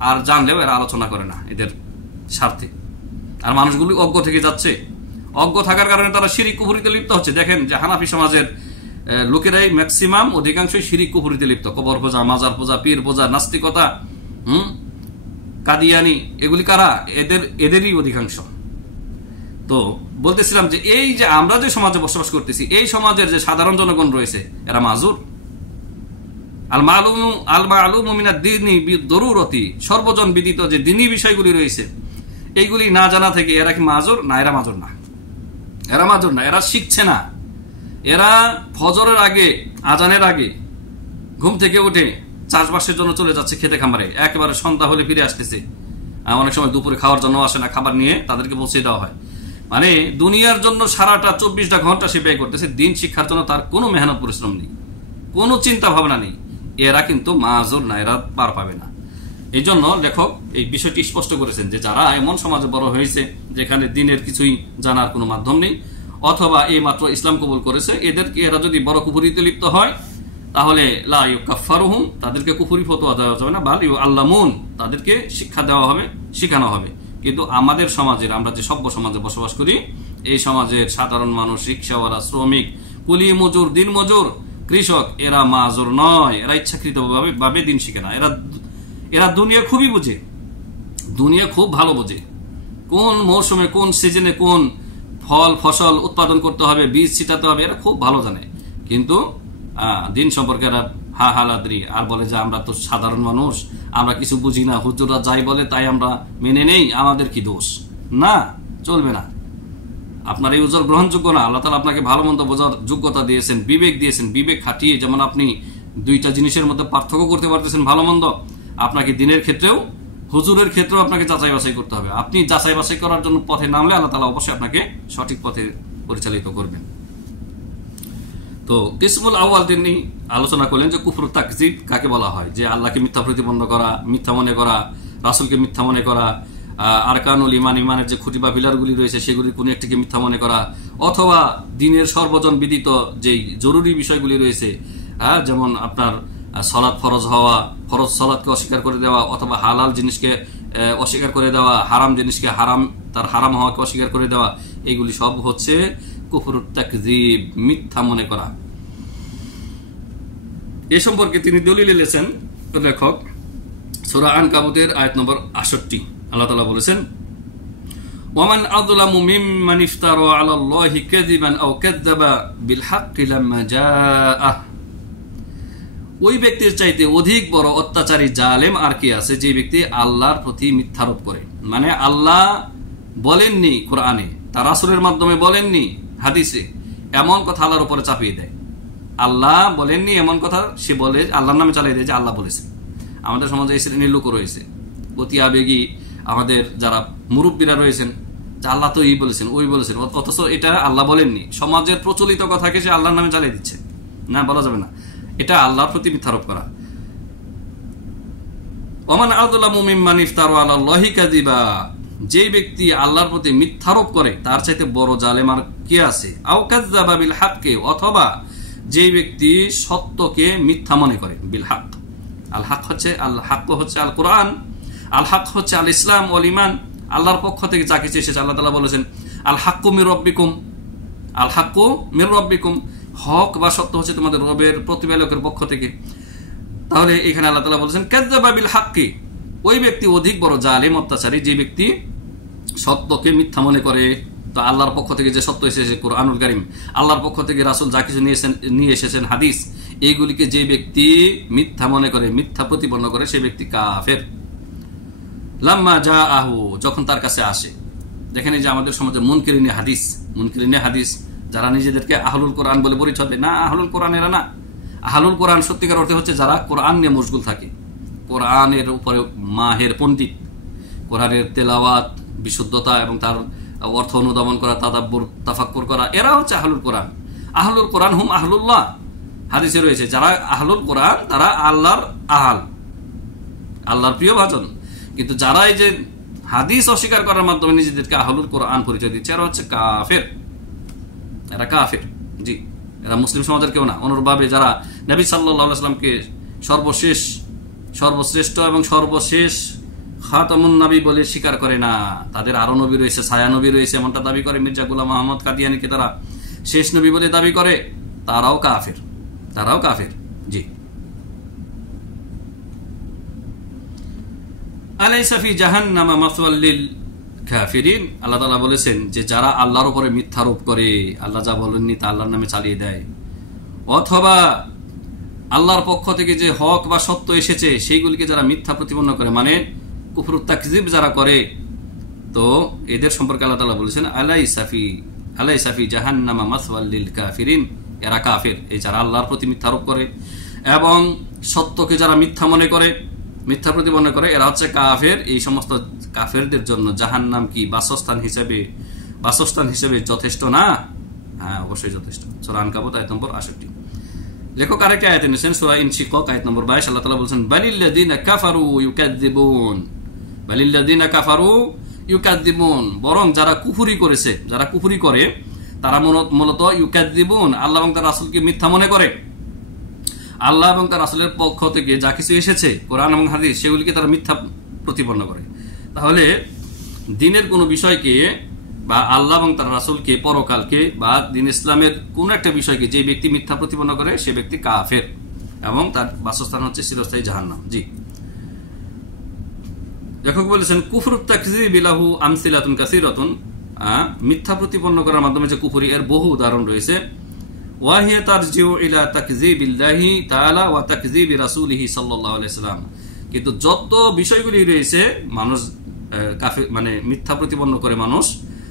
আর জানলেও এরা আলোচনা করে না এদের স্বার্থে। আর মানুষগুলি অজ্ঞ থেকে যাচ্ছে, অজ্ঞ থাকার কারণে তারা শিরিক কুফরিতে লিপ্ত হচ্ছে। দেখেন যে হানাফি সমাজের লোকেরাই ম্যাক্সিমাম অধিকাংশই শিরিক কুফরিতে লিপ্ত, কবর পূজা, মাজার পূজা, পীর পূজা, নাস্তিকতা, কাদিয়ানি, এগুলি কারা? এদেরই অধিকাংশ। তো বলতেছিলাম যে এই যে আমরা যে সমাজে বসবাস করতেছি, এই সমাজের যে সাধারণ জনগণ রয়েছে, এরা মাজুর। আল মা'লুমু মিনাদ-দীনি বিদ-দরুরতি, সর্বজন বিদিত যে দ্বীনি বিষয়গুলি রয়েছে, এইগুলি না জানা থেকে এরা কি মাজুর? না, এরা মাজুর না। এরা মাজুর না, এরা শিখছে না। এরা ফজরের আগে, আজানের আগে ঘুম থেকে উঠে চাষবাসের জন্য চলে যাচ্ছে খেতে খামারে, একেবারে সন্ধ্যা হলে ফিরে আসতেছে। অনেক সময় দুপুরে খাওয়ার জন্য আসে না, খাবার নিয়ে তাদেরকে পৌঁছে দেওয়া হয়। মানে দুনিয়ার জন্য সারাটা 24টা ঘন্টা সে ব্যয় করতেছে, দিন শিক্ষার জন্য তার কোনো মেহনত পরিশ্রম নেই, কোনো চিন্তা ভাবনা নেই। এরা কিন্তু মাজুর না, এরা পার পাবে না। এই জন্য লেখক এই বিষয়টি স্পষ্ট করেছেন যে যারা এমন সমাজে বড় হয়েছে যেখানে দিনের কিছুই জানার কোনো মাধ্যম নেই, অথবা এই মাত্র ইসলাম কবুল করেছে, এরা যদি বড় কুফরিতে লিপ্ত হয় তাহলে লা ইউকাফফারুহুম, তাদেরকে কুফরি ফতোয়া দেওয়া যাবে না, বাল ইউআল্লামুন, তাদেরকে শিক্ষা দেওয়া হবে, শেখানো হবে। কিন্তু আমাদের সমাজের, আমরা যে সভ্য সমাজে বসবাস করি, এই সমাজের সাধারণ মানুষ, রিক্সাওয়ালা, শ্রমিক, কুলি মজুর, দিন মজুর, কৃষক, এরা মাজুর নয়, এরা ইচ্ছাকৃতভাবে দিন শিখে না। এরা দুনিয়া খুবই বোঝে, দুনিয়া খুব ভালো বোঝে, কোন মৌসুমে কোন সিজনে কোন ফল ফসল উৎপাদন করতে হবে, বীজ ছিটাতে হবে, এরা খুব ভালো জানে। কিন্তু দিন সম্পর্কে এরা হা হালাদ্রি, আর বলে যে আমরা তো সাধারণ মানুষ, আমরা কিছু বুঝি না, হুজুররা যাই বলে তাই আমরা মেনে নেই, আমাদের কি দোষ? না, চলবে না। আপনার এই উজর গ্রহণযোগ্য না। আল্লাহ তাআলা আপনাকে ভালো মন্দ বোঝার যোগ্যতা দিয়েছেন, বিবেক দিয়েছেন। বিবেক খাটিয়ে যেমন আপনি দুইটা জিনিসের মধ্যে পার্থক্য করতে পারতেছেন ভালো মন্দ, আপনাকে দিনের ক্ষেত্রেও হুজুরের ক্ষেত্রেও আপনাকে যাচাই বাছাই করতে হবে। আপনি যাচাই বাছাই করার জন্য পথে নামলে আল্লাহ তাআলা অবশ্যই আপনাকে সঠিক পথে পরিচালিত করবেন। তো কিসমুল আউয়াল তিনি আলোচনা করলেন যে কুফরুত তাকযীব কাকে বলা হয়, যে আল্লাহকে মিথ্যা প্রতিপন্ন করা, মিথ্যা মনে করা, রাসূলকে মিথ্যা মনে করা, আরকানুল ঈমান, ঈমানের যে খুঁটি বা পিলারগুলি রয়েছে সেগুলির কোনো একটিকে মিথ্যা মনে করা, অথবা দ্বীনের সর্বজন বিদিত যেই জরুরি বিষয়গুলি রয়েছে, যেমন আপনার সালাত ফরজ হওয়া, ফরজ সালাতকে অস্বীকার করে দেওয়া, অথবা হালাল জিনিসকে অস্বীকার করে দেওয়া, হারাম জিনিসকে তার হারাম হওয়াকে অস্বীকার করে দেওয়া, এগুলি সব হচ্ছে কুফরুত তাকযীব, মিথ্যা মনে করা। এ সম্পর্কে তিনি দলিল এনেছেন লেখক সূরা আনকাবুতের আয়াত নম্বর 68। আল্লাহ তাআলা বলেছেন, ওয়ামান আযলামু মিম্মান ইফতারা আলাল্লাহি কাযিবান আও কাযযাবা বিল হাক্কি লাম্মা জাআহ। ওই ব্যক্তির চাইতে অধিক বড় অত্যাচারী জালেম আর কি আছে, যে ব্যক্তি আল্লাহর প্রতি মিথ্যারোপ করে। মানে আল্লাহ বলেননি কোরআনে, তার রাসূলের মাধ্যমে বলেননি হাদিসে, এমন কথা আল্লাহর উপরে চাপিয়ে দেয়। আল্লাহ বলেননি এমন কথা সে বলে আল্লাহর নামে চালিয়ে দেয় যে আল্লাহ বলেছেন। আমাদের সমাজে এই শ্রেণীর লোক রয়েছে, অতি আবেগী আমাদের যারা মুরব্বীরা রয়েছেন, যে আল্লাহ তো এই বলেছেন, ওই বলেছেন, অথচ এটা আল্লাহ বলেননি। সমাজের প্রচলিত কথাকে সে আল্লাহর নামে চালিয়ে দিচ্ছে, না বলা যাবে না, এটা আল্লাহর প্রতি মিথ্যারোপ করা। ওমান আযলামু মিম্মান ইফতারা আলাল্লাহি কাযিবা, যে ব্যক্তি আল্লাহর প্রতি মিথ্যারোপ করে তার চাইতে বড় জালেম আর কে আছে। আও কাযযাবা বিল হাক্কি, অথবা যে ব্যক্তি সত্যকে মিথ্যা মনে করে। বিল হক, আল হক হচ্ছে আল কোরআন, আল হক হচ্ছে আল ইসলাম ওয়াল ঈমান। আল্লাহর পক্ষ থেকে যা কিছু এসেছে, আল্লাহ তাআলা বলেছেন আল হাক্কু মির রাব্বিকুম, আল হাক্কু মির রাব্বিকুম, হক বা সত্য হচ্ছে তোমাদের রবের প্রতিপালকের পক্ষ থেকে। তাহলে এখানে আল্লাহ তাআলা বলেছেন কাযযাবা বিল হাক্কি, ওই ব্যক্তি অধিক বড় জালেম, অত্যাচারী, যে ব্যক্তি সত্যকে মিথ্যা মনে করে। তো আল্লাহর পক্ষ থেকে যে সত্য এসেছে কুরআনুল কারীম, আল্লাহর পক্ষ থেকে রাসূল যা কিছু নিয়ে এসেছেন হাদিস, এইগুলিকে যে ব্যক্তি মিথ্যা মনে করে, মিথ্যা প্রতিপন্ন করে, সে ব্যক্তি কাফের। লাম্মা জাআহু, যখন তার কাছে আসে। দেখেন এই যে আমাদের সমাজে মুনকিরিনে হাদিস যারা নিজেদেরকে আহলুল কোরআন বলে পরিচয় দেয়, না আহলুল কোরআন এরা না। আহলুল কোরআন সত্যিকার অর্থে হচ্ছে যারা কোরআন নিয়ে মশগুল থাকে, কোরআনের উপরে মাহের পণ্ডিত, কোরআনের তেলাওয়াত, বিশুদ্ধতা এবং তার অর্থ অনুধাবন করা, তাদাব্বুর, তাফাক্কুর করা, এরা হচ্ছে আহলুল কোরআন। আহলুল কোরআন হুম আহলুল্লাহ, হাদিসে রয়েছে যারা আহলুল কোরআন তারা আল্লাহর প্রিয় ভাজন। কিন্তু যারা এই যে হাদিস অস্বীকার করার মাধ্যমে নিজেদেরকে আহলুল কোরআন পরিচয় দিচ্ছে, এরা হচ্ছে কাফের, এরা কাফের। জি, এরা মুসলিম সমাজের কেউ না। অনুরূপভাবে যারা নবী সাল্লাল্লাহু আলাইহি ওয়াসাল্লামকে সর্বশ্রেষ্ঠ এবং সর্বশেষ খাতামুন নবী বলে স্বীকার করে না, তাদের আরো নবী রয়েছে, ছায়া নবী রয়েছে, এমনটা দাবি করে মির্জা গোলাম আহমদ কাদিয়ানীকে তারা শেষ নবী বলে দাবি করে, তারাও কাফের। জি, আলাইসা ফি জাহান্নামা মাসওয়াল লিল কাফিরিন, আল্লাহ তাআলা বলেছেন যে যারা আল্লাহর উপরে মিথ্যারোপ করে, আল্লাহ যা বলেননি তা আল্লাহর নামে চালিয়ে দেয়, অথবা আল্লাহর পক্ষ থেকে যে হক বা সত্য এসেছে সেইগুলিকে যারা মিথ্যা প্রতিপন্ন করে, মানে কুফরুত তাকযীব যারা করে, তো এদের সম্পর্কে আল্লাহ তাআলা বলেছেন আলাইসা ফি আলাইসা ফি জাহান্নামা মাসওয়াল লিল কাফিরিন, এরা কাফের, এই যারা আল্লাহর প্রতি মিথ্যা আরোপ করে এবং সত্যকে যারা মিথ্যা মনে করে, মিথ্যা প্রতিপন্ন করে, এরা হচ্ছে কাফের। এই সমস্ত কাফেরদের জন্য জাহান্নাম কি বাসস্থান হিসেবে যথেষ্ট না? হ্যাঁ, অবশ্যই যথেষ্ট। সূরা আনকাবুত আয়াত নম্বর 68। লেখক আরেকটা আয়াত এনেছেন সূরা ইনশিকাক আয়াত নম্বর 22। আল্লাহ তাআলা বলেছেন বালিল্লাযিনা কাফারু ইউকাযযিবুন, বালিল্লাযিনা কাফারু ইউকাযযিবুন, বরং যারা কুফরি করেছে, যারা কুফরি করে তারা মূলত ইউকাযযিবুন, আল্লাহ এবং তার রাসূলকে মিথ্যা মনে করে। আল্লাহ এবং তার রাসূলের পক্ষ থেকে যা কিছু এসেছে কোরআন এবং হাদিস, সেগুলিকে তারা মিথ্যা প্রতিপন্ন করে। তাহলে দিনের কোনো বিষয়কে বা আল্লাহ এবং তার রাসূলকে, পরকালকে বা দিন ইসলামের কোন একটা বিষয়কে যে ব্যক্তি মিথ্যা প্রতিপন্ন করে সে ব্যক্তি কাফের এবং তার বাসস্থান হচ্ছে চিরস্থায়ী জাহান্নাম। জি, লেখক বলেছেন কুফরুত তাকযীবি লাহু আমসিলাতুন কাসীরাতুন, মিথ্যা প্রতিপন্ন করার মাধ্যমে যে কুফরি, এর বহু উদাহরণ রয়েছে। ওয়া হিয়া তারজিউ ইলা তাকযীবিল্লাহি তাআলা ওয়া তাকযীবি রাসূলিহি সাল্লাল্লাহু আলাইহি ওয়াসাল্লাম। কিন্তু যত বিষয়গুলি রয়েছে মানুষ কাফের মানে মিথ্যা প্রতিপন্ন করে মানুষ,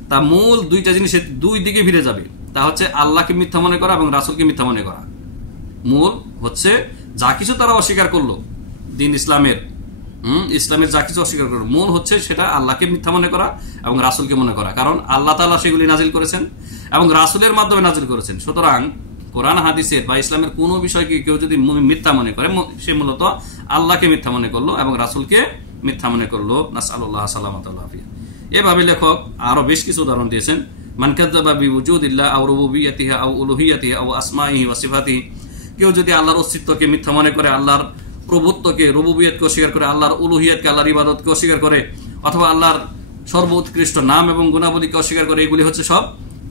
তা মূল দুইটা জিনিসের দুই দিকে ফিরে যাবে। তা হচ্ছে আল্লাহকে মিথ্যা মনে করা এবং রাসূলকে মিথ্যা মনে করা। মূল হচ্ছে যা কিছু তারা অস্বীকার করলো দিন ইসলামের যা কিছু অস্বীকার করলো, মূল হচ্ছে সেটা আল্লাহকে মিথ্যা মনে করা এবং রাসূলকে মনে করা। কারণ আল্লাহ তাআলা সেগুলি নাজিল করেছেন এবং রাসূলের মাধ্যমে নাজিল করেছেন। সুতরাং কোরআন হাদিসের বা ইসলামের কোনো বিষয়কে কেউ যদি মিথ্যা মনে করে, সে মূলত আল্লাহকে মিথ্যা মনে করলো এবং রাসূলকে মিথ্যা মনে করলো। নাসআলুল্লাহ সালামাত ওয়াল আফিয়া। এভাবে লেখক আরো বেশ কিছু উদাহরণ দিয়েছেন। মান কাযাবা বিউজুদিল্লাহ আও রুবুবিয়্যাতিহি আও উলুহিয়্যাতিহি আও আসমাইহি ওয়া সিফাতিহি, কেউ যদি আল্লাহর অস্তিত্বকে মিথ্যা মনে করে, আল্লাহর প্রভুত্বকে, রুবুবিয়তকে অস্বীকার করে, আল্লাহর উলুহিয়তকে, আল্লাহর ইবাদতকে অস্বীকার করে, অথবা আল্লাহর সর্বোৎকৃষ্ট নাম এবং গুণাবলীকে অস্বীকার করে, এগুলি হচ্ছে সব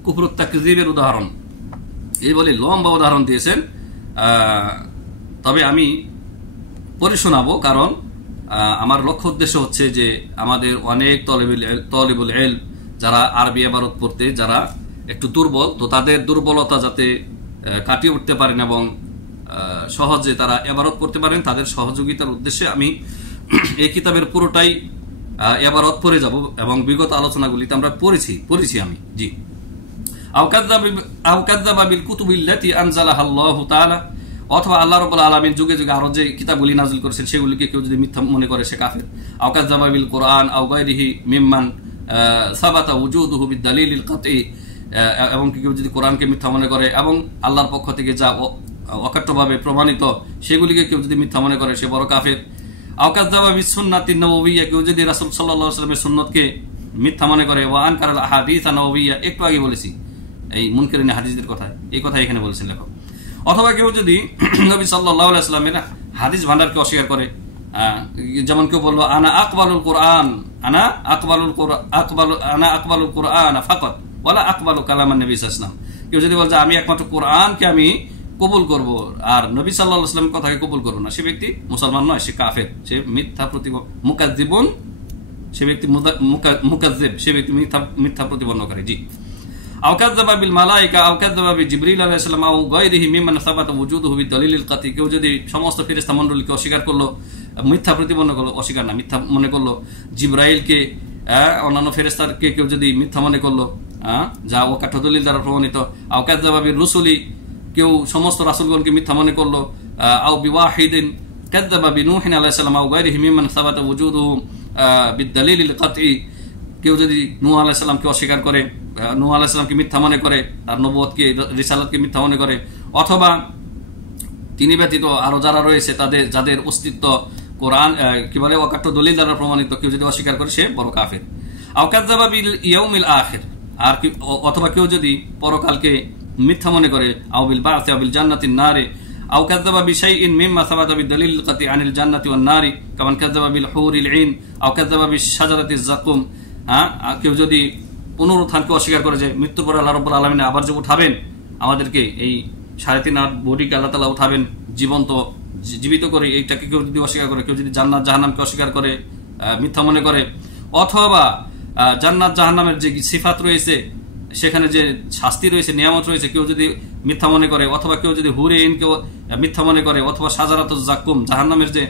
কুফরুত তাকযীবের উদাহরণ। এই বলে লম্বা উদাহরণ দিয়েছেন। তবে আমি পড়ে শোনাবো, কারণ আমার লক্ষ্য উদ্দেশ্য হচ্ছে যে আমাদের অনেক তলেবুল ইলম যারা আরবি ইবারত পড়তে যারা একটু দুর্বল, তো তাদের দুর্বলতা যাতে কাটিয়ে উঠতে পারেন এবং সহজে তারা ইবারত পড়তে পারেন, তাদের সহযোগিতার উদ্দেশ্যে আমি এই কিতাবের পুরোটাই ইবারত পড়ে যাব এবং বিগত আলোচনাগুলিতে আমরা পড়েছি আমি। জি, আও কাযাবা বিল কুতুবিল্লাতি আনজালাহাল্লাহু তাআলা, অথবা আল্লাহ রাব্বুল আলামিন যুগে যুগে আরো যে কিতাবগুলি নাযিল করেছেন সেগুলিকে কেউ যদি মিথ্যা মনে করে সে কাফের। আও কাযাবা বিল কুরআন আও গায়রিহি মিম্মান সাবাতা ওয়ুজুদুহু বিদালিলিল কাতঈ, এবং কেউ যদি কোরআনকে মিথ্যা মনে করে এবং আল্লাহর পক্ষ থেকে যা অকাট্যভাবে প্রমাণিত সেগুলিকে কেউ যদি মিথ্যা মনে করে সে বড় কাফের। আও কাযাবা বিস সুন্নাতিন নববিয়্যা, কেউ যদি রাসূল সাল্লাল্লাহু আলাইহি ওয়াসাল্লামের সুন্নতকে মিথ্যা মনে করে। ওয়া আনকারাল আহাদিস নববিয়্যা, একটু আগে বলেছি এই মুনকিরিন হাদিসদের কথা, এই কথা এখানে বলেছেন লেখক। অথবা কেউ যদি নবী সাল্লাল্লাহু আলাইহি ওয়াসাল্লামের হাদিস ভান্ডারকে অস্বীকার করে, যেমন কেউ বললো আনা আকবালুল কুরআন ফাকাত ওয়ালা আকবালু কালামান নবী সাল্লাল্লাহু আলাইহি ওয়াসাল্লাম, কেউ যদি বলে যে আমি একমাত্র কোরআনকে আমি কবুল করব আর নবী সাল্লাল্লাহু আলাইহি ওয়াসাল্লামের কথাকে কবুল করব না, সে ব্যক্তি মুসলমান নয়, সে কাফের, সে মিথ্যা মুকাজ্জিবুন, সে ব্যক্তি মুকাজ্জিব, সে ব্যক্তি মিথ্যা প্রতিপন্নকারী। জি, আও কাযাবা বিল মালায়েকা আও কাযাবা বিজিবরিল আলাইহিস সালাম আও গায়রিহি মিম্মান সাবাতা ওয়ুজুদুহু বিদালিলিল কাতঈ, কেউ যদি সমস্ত ফেরেশতা মণ্ডলীকে অস্বীকার করলো, মিথ্যা প্রতিপন্ন করলো, অস্বীকার না মিথ্যা মনে করলো, জিবরাইলকে অন্যান্য ফেরেশতাকে কেউ যদি মিথ্যা মনে করলো যা ওয়াকাঠ দলিল দ্বারা প্রমাণিত। আও কাযাবা বির রুসুলি, কেউ সমস্ত রাসূলগণকে মিথ্যা মনে করলো। আও বিওয়াহিদিন কাযাবা বিনূহিন আলাইহিস সালাম আও গায়রিহি মিম্মান সাবাতা ওয়ুজুদুহু বিদালিলিল কাতঈ, কেউ যদি নূহ আলাইহিস সালামকে অস্বীকার করে, নূহ আলাইহিস সালামকে মিথ্যা মনে করে, তার নবুয়তকে, রিসালাতকে মিথ্যা মনে করে, অথবা তিনি ব্যতীত আরো যারা রয়েছে যাদের অস্তিত্ব কোরআন কি বলে ওয়াকাঠ দলিল দ্বারা প্রমাণিত, কেউ যদি অস্বীকার করে সে বড় কাফের। আও কাযাবা বিল ইয়াউমিল আখির, আর অথবা কেউ যদি পরকালকে মিথ্যা মনে করে। আও বিল বা'থি আও বিল জান্নাতিন নারি আও কাযাবা বিশাইইন মিম্মা সাবাতা বিদালিল কাতঈ আনিল জান্নাতি ওয়ান নারি কামান কাযাবা বিল হুরিল ঈন আও কাযাবা বিশ শাজারাতিজ যাকুম, কেউ যদি পুনরুত্থানকে অস্বীকার করে যে মৃত্যুর পর আল্লাহ রাব্বুল আলামিন আবার যে উঠাবেন আমাদেরকে, এই 3.5 বডিকে আল্লাহ তাআলা উঠাবেন জীবিত করে, এইটাকে কেউ যদি অস্বীকার করে, কেউ যদি জান্নাত জাহান্নামকে অস্বীকার করে, মিথ্যা মনে করে, অথবা জান্নাত জাহান্নামের যে সিফাত রয়েছে সেখানে যে শাস্তি রয়েছে, নিয়ামত রয়েছে, কেউ যদি মিথ্যা মনে করে, অথবা কেউ যদি হুরে ইনকে মিথ্যা মনে করে, অথবা শাজারাতুজ যাকুম জাহান্নামের যে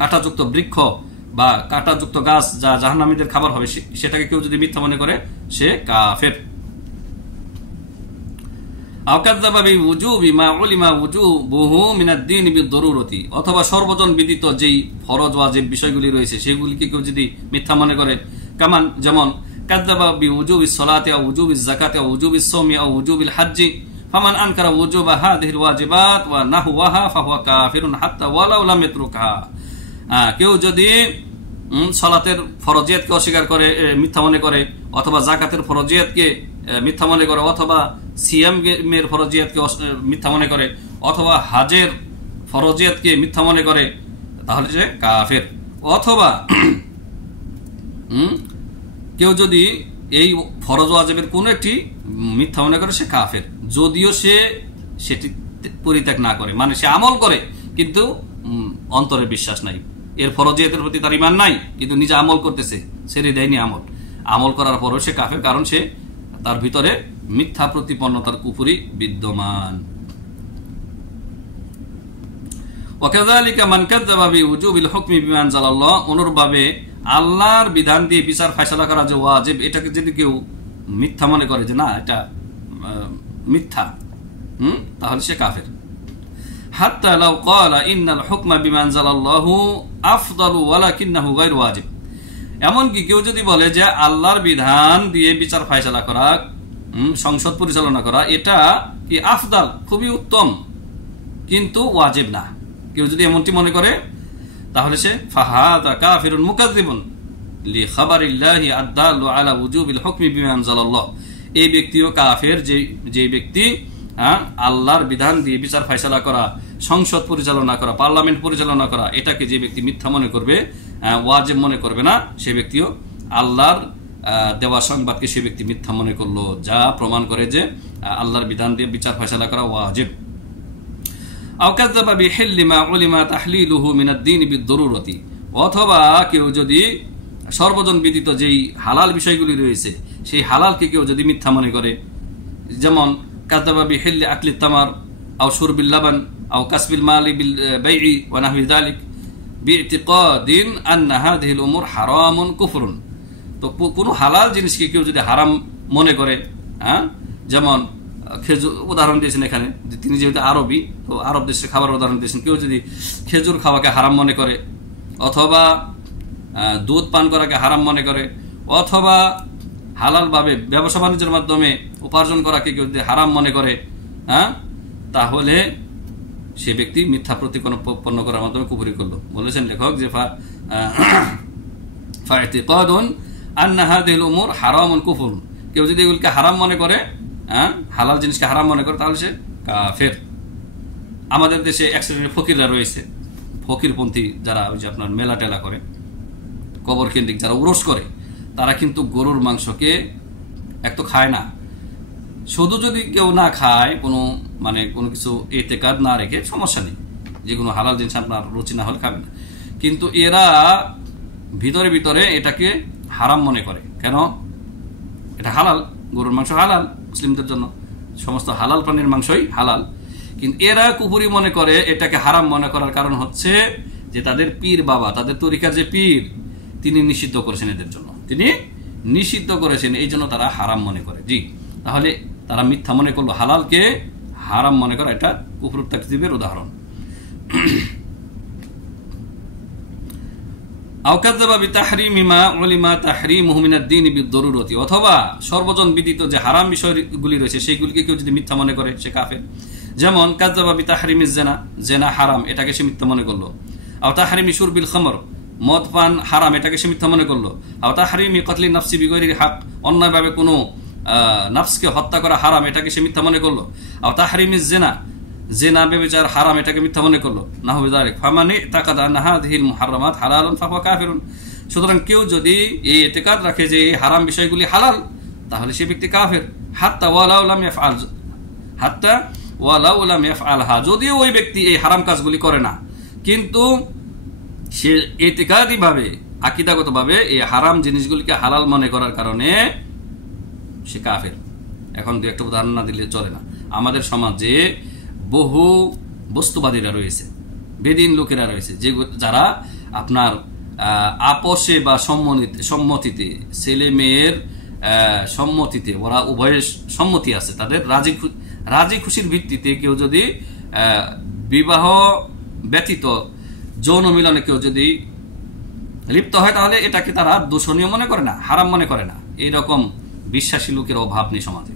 কাঁটাযুক্ত বৃক্ষ বা কাঁটাযুক্ত গাছ যা জাহান্নামীদের খাবার হবে সেটাকে কেউ যদি মিথ্যা মনে করে সে কাফের। আও কাযাবা বিউজুবি মা উলিমা উজুবুহু মিনাদ-দীন বিদ-দারুরতি, অথবা সর্বজন বিদিত যেই ফরজ ওয়াজিব বিষয়গুলি রয়েছে সেগুলিকে কেউ যদি মিথ্যা মনে করে, কামান যেমন কাযাবা বিউজুবিস সালাতি আও উজুবিজ যাকাতি আও উজুবিস সাওমি আও উজুবিল হজ্জি ফামান আনকারা উজুবা হাযিহিল ওয়াজিবাত ওয়া নাহওয়াহা ফাহুয়া কাফিরুন হাত্তা ওয়ালাউ লাম ইয়াতরুকহা। কেউ যদি সালাতের ফরজিয়াতকে অস্বীকার করে, মিথ্যা মনে করে, অথবা যাকাতের ফরজিয়াতকে মিথ্যা মনে করে, অথবা সিয়ামের ফরজিয়াতকে মিথ্যা মনে করে, অথবা হাজের ফরজিয়াতকে মিথ্যা মনে করে, তাহলে সে কাফের। অথবা কেউ যদি এই ফরজ ওয়াজিবের কোন একটি মিথ্যা মনে করে, সে কাফের, যদিও সে সেটি পরিত্যাগ না করে, মানে সে আমল করে কিন্তু অন্তরে বিশ্বাস নাই, এর ফরজিয়াতের প্রতি তার ঈমান নাই, কিন্তু নিজে আমল করতেছে, ছেড়ে দেয়নি আমল করার পরও সে কাফের, কারণ সে তার ভিতরে মিথ্যা প্রতিপন্নতার কুফরি বিদ্যমান। ওয়াকাযালিকা মান কাযাবা বিউজুবিল হুকমি বিমা আনজালাল্লাহ, অনুরূপভাবে আল্লাহর বিধান দিয়ে বিচার ফয়সালা করা যে ওয়াজিব, এটাকে যদি কেউ মিথ্যা মনে করে যে না এটা মিথ্যা, তাহলে সে কাফের। হাত্তা লাউ ক্বালা ইন্নাল হুকমা বিমা আনজালাল্লাহু আফদালু ওয়ালাকিন্নাহু গায়রু ওয়াজিব, এমনকি কেউ যদি বলে যে আল্লাহর বিধান দিয়ে বিচার ফয়সালা করা, সংসদ পরিচালনা করা, এটা কি আফদাল, খুবই উত্তম, কিন্তু ওয়াজিব না, কেউ যদি এমনটি মনে করে তাহলে সে ফাহাদা কাফিরুন মুকাযযিবুন লিখাবারিল্লাহি আদ-দাল্লু আলা উজুবিল হুকমি বিমা আনজালাল্লাহ, এই ব্যক্তিও কাফের যে ব্যক্তি আল্লাহর বিধান দিয়ে বিচার ফয়সালা করা, সংসদ পরিচালনা করা, পার্লামেন্ট পরিচালনা করা, এটাকে যে ব্যক্তি মিথ্যা মনে করবে, ওয়াজিব মনে করবে না, সে ব্যক্তিও আল্লাহর দেওয়া সংবাদকে সে ব্যক্তি মিথ্যা মনে করলো, যা প্রমাণ করে যে আল্লাহর বিধান দিয়ে বিচার ফয়সালা করা ওয়াজিব। আও কাযাবা বিহিল্লি মা উলিমা তাহলিলুহু মিনাদ-দীন বিদ-দারুরতি, অথবা কেউ যদি সর্বজন বিদিত যেই হালাল বিষয়গুলি রয়েছে সেই হালালকে কেউ যদি মিথ্যা মনে করে, যেমন কাযাবা বিহিল্লি আকলিত তামার আও শুরবিল লাবান আও কাসবিল মালি বিল বাই'i ওয়া নাহwi যালিক বিইতিকাদিন আন্না হাযিহিল উমুর হারামুন কুফরুন, তো কোনো হালাল জিনিসকে কেউ যদি হারাম মনে করে, যেমন খেজুর উদাহরণ দিয়েছেন এখানে, তিনি যেহেতু আরবি, তো আরব দেশের খাবার উদাহরণ দিয়েছেন, কেউ যদি খেজুর খাওয়াকে হারাম মনে করে, অথবা দুধ পান করাকে হারাম মনে করে, অথবা হালালভাবে ব্যবসা বাণিজ্যের মাধ্যমে উপার্জন করাকে কেউ যদি হারাম মনে করে, তাহলে সে ব্যক্তি মিথ্যা প্রতিপন্ন করার মাধ্যমে কুফরি করলো। বলেছেন লেখক যে ফা'তিকাদুন আন্না হাযিহিল উমুর হারামুন কুফর, কেউ যদি এগুলোকে হারাম মনে করে, হালাল জিনিসকে হারাম মনে করে, তাহলে সে কাফের। আমাদের দেশে এক শ্রেণীর ফকিররা রয়েছে, ফকিরপন্থী যারা ওই যে আপনার মেলা টেলা করে, কবর কেন্দ্রিক যারা উরস করে, তারা কিন্তু গরুর মাংসকে এক তো খায় না, শুধু যদি কেউ না খায়, কোনো কিছু ইতিকাদ না রেখে সমস্যা নেই, যে কোনো হালাল জিনিস আপনার রুচি না হলে খাবেন না, কিন্তু এরা ভিতরে ভিতরে এটাকে হারাম মনে করে। কেন? এটা হালাল, গরুর মাংস হালাল, মুসলিমদের জন্য সমস্ত হালাল প্রাণীর মাংসই হালাল, কিন্তু এরা কুফরি মনে করে, এটাকে হারাম মনে করার কারণ হচ্ছে যে তাদের পীর বাবা, তাদের তরিকার যে পীর, তিনি নিষিদ্ধ করেছেন, এদের জন্য তিনি নিষিদ্ধ করেছেন, এই জন্য তারা হারাম মনে করে। জি, তাহলে তারা মিথ্যা মনে করলো, হালালকে হারাম মনে করা এটা কুফরুত তাকযীবের উদাহরণ। আও কাযাবা বিতাহরিমি মা উলিমা তাহরিমুহু মিনাদ-দীন বিদ-দারুরতি, অথবা সর্বজন বিদিত যে হারাম বিষয়গুলি রয়েছে সেগুলিকে কেউ যদি মিথ্যা মনে করে, সে কাফের। যেমন কাযাবা বিতাহরিমিজ জিনা, জিনা হারাম, এটাকে সে মিথ্যা মনে করলো। আও তাহরিমি শুরবিল খামর, মদ পান হারাম, এটাকে সে মিথ্যা মনে করলো। আও তাহরিমি কতলি নাফসি বিগয়রি হক, অন্যায়ভাবে কোনো নাফসকে হত্যা করা হারাম, এটাকে সে মিথ্যা মনে করলো। আও তাহরিমিজ জিনা, জিনা ব্যভিচার হারাম, এটাকে মিথ্যা মনে করলো। নাহু যালিক ফামান ইতাকাদা আন্না হাযিহিল মুহাররামাত হালালুন ফাহুয়া কাফিরুন, সুতরাং কেউ যদি এই ইতিকাদ রাখে যে এই হারাম বিষয়গুলি হালাল, তাহলে সে ব্যক্তি কাফের। হাত্তা ওয়ালাউ লাম ইয়াফআলহা, যদিও ওই ব্যক্তি এই হারাম কাজগুলি করে না, কিন্তু সে ইতিকাদি ভাবে, আকীদাগতভাবে এই হারাম জিনিসগুলিকে হালাল মনে করার কারণে সে কাফের। এখন দু একটা উদাহরণ না দিলে চলে না। আমাদের সমাজে বহু বস্তুবাদীরা রয়েছে, বেদিন লোকেরা রয়েছে, যারা আপনার আপোষে বা সম্মতিতে, ছেলে মেয়ের সম্মতিতে, ওরা উভয়ের সম্মতি আছে, তাদের রাজি খুশির ভিত্তিতে কেউ যদি বিবাহ ব্যতীত যৌন মিলনে কেউ যদি লিপ্ত হয়, তাহলে এটাকে তারা দূষণীয় মনে করে না, হারাম মনে করে না। এইরকম বিশ্বাসী লোকের অভাব নেই সমাজে।